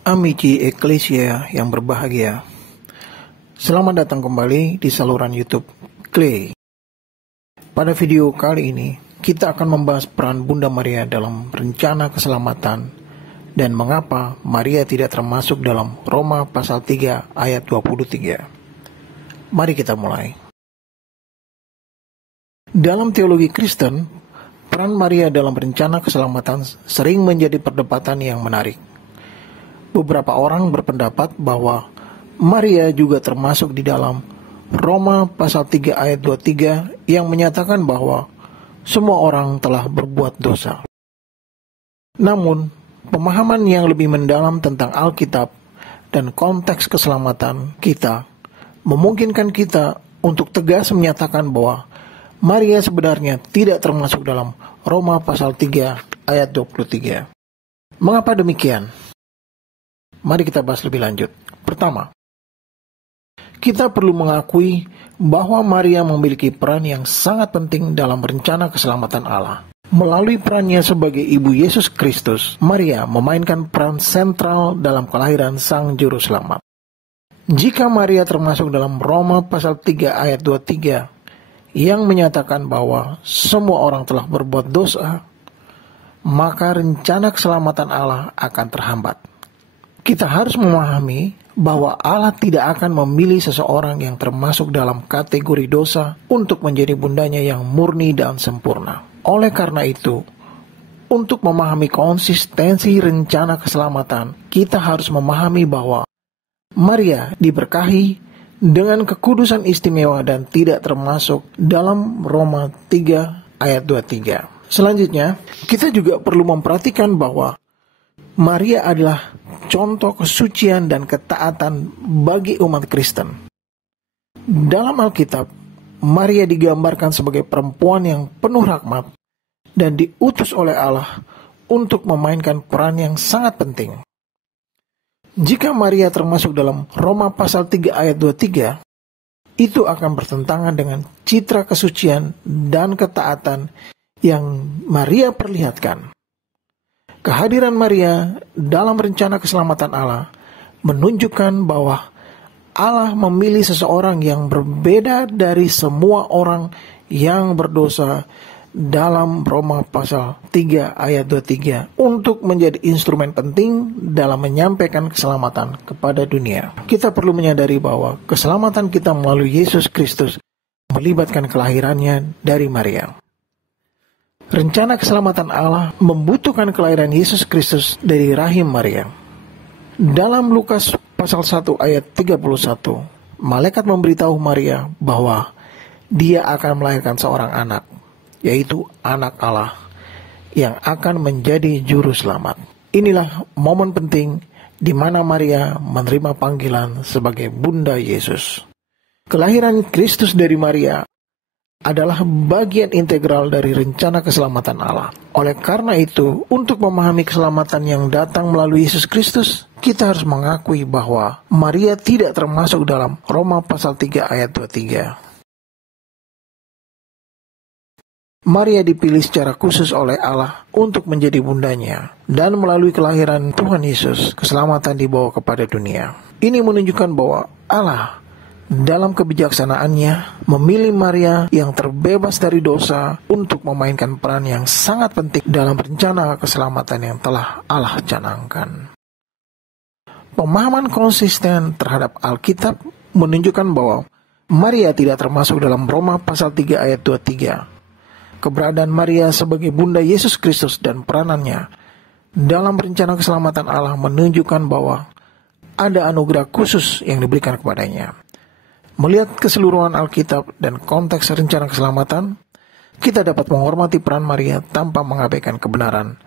Amici Ecclesia yang berbahagia, selamat datang kembali di saluran YouTube Clay. Pada video kali ini, kita akan membahas peran Bunda Maria dalam rencana keselamatan dan mengapa Maria tidak termasuk dalam Roma pasal 3 ayat 23. Mari kita mulai. Dalam teologi Kristen, peran Maria dalam rencana keselamatan sering menjadi perdebatan yang menarik. Beberapa orang berpendapat bahwa Maria juga termasuk di dalam Roma pasal 3 ayat 23 yang menyatakan bahwa semua orang telah berbuat dosa. Namun, pemahaman yang lebih mendalam tentang Alkitab dan konteks keselamatan kita memungkinkan kita untuk tegas menyatakan bahwa Maria sebenarnya tidak termasuk dalam Roma pasal 3 ayat 23. Mengapa demikian? Mari kita bahas lebih lanjut. Pertama, kita perlu mengakui bahwa Maria memiliki peran yang sangat penting dalam rencana keselamatan Allah. Melalui perannya sebagai Ibu Yesus Kristus, Maria memainkan peran sentral dalam kelahiran Sang Juru Selamat. Jika Maria termasuk dalam Roma pasal 3 ayat 23 yang menyatakan bahwa semua orang telah berbuat dosa, maka rencana keselamatan Allah akan terhambat. Kita harus memahami bahwa Allah tidak akan memilih seseorang yang termasuk dalam kategori dosa untuk menjadi bundanya yang murni dan sempurna. Oleh karena itu, untuk memahami konsistensi rencana keselamatan, kita harus memahami bahwa Maria diberkahi dengan kekudusan istimewa dan tidak termasuk dalam Roma 3 ayat 23. Selanjutnya, kita juga perlu memperhatikan bahwa Maria adalah contoh kesucian dan ketaatan bagi umat Kristen. Dalam Alkitab, Maria digambarkan sebagai perempuan yang penuh rahmat dan diutus oleh Allah untuk memainkan peran yang sangat penting. Jika Maria termasuk dalam Roma pasal 3 ayat 23, itu akan bertentangan dengan citra kesucian dan ketaatan yang Maria perlihatkan. Kehadiran Maria dalam rencana keselamatan Allah menunjukkan bahwa Allah memilih seseorang yang berbeda dari semua orang yang berdosa dalam Roma pasal 3 ayat 23 untuk menjadi instrumen penting dalam menyampaikan keselamatan kepada dunia. Kita perlu menyadari bahwa keselamatan kita melalui Yesus Kristus melibatkan kelahirannya dari Maria. Rencana keselamatan Allah membutuhkan kelahiran Yesus Kristus dari rahim Maria. Dalam Lukas pasal 1 ayat 31, malaikat memberitahu Maria bahwa dia akan melahirkan seorang anak, yaitu anak Allah, yang akan menjadi juru selamat. Inilah momen penting di mana Maria menerima panggilan sebagai Bunda Yesus. Kelahiran Kristus dari Maria adalah bagian integral dari rencana keselamatan Allah. Oleh karena itu, untuk memahami keselamatan yang datang melalui Yesus Kristus, kita harus mengakui bahwa Maria tidak termasuk dalam Roma pasal 3 ayat 23. Maria dipilih secara khusus oleh Allah untuk menjadi bundanya, dan melalui kelahiran Tuhan Yesus, keselamatan dibawa kepada dunia. Ini menunjukkan bahwa Allah dalam kebijaksanaannya memilih Maria yang terbebas dari dosa untuk memainkan peran yang sangat penting dalam rencana keselamatan yang telah Allah canangkan. Pemahaman konsisten terhadap Alkitab menunjukkan bahwa Maria tidak termasuk dalam Roma pasal 3 ayat 23. Keberadaan Maria sebagai Bunda Yesus Kristus dan peranannya dalam rencana keselamatan Allah menunjukkan bahwa ada anugerah khusus yang diberikan kepadanya. Melihat keseluruhan Alkitab dan konteks rencana keselamatan, kita dapat menghormati peran Maria tanpa mengabaikan kebenaran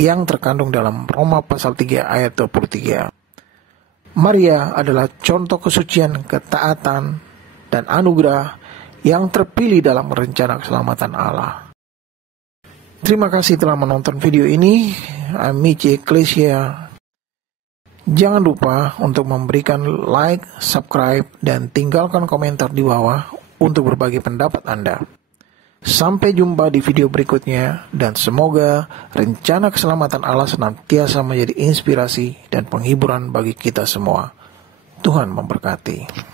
yang terkandung dalam Roma pasal 3 ayat 23. Maria adalah contoh kesucian, ketaatan, dan anugerah yang terpilih dalam rencana keselamatan Allah. Terima kasih telah menonton video ini. Amici Ecclesia. Jangan lupa untuk memberikan like, subscribe, dan tinggalkan komentar di bawah untuk berbagi pendapat Anda. Sampai jumpa di video berikutnya, dan semoga rencana keselamatan Allah senantiasa menjadi inspirasi dan penghiburan bagi kita semua. Tuhan memberkati.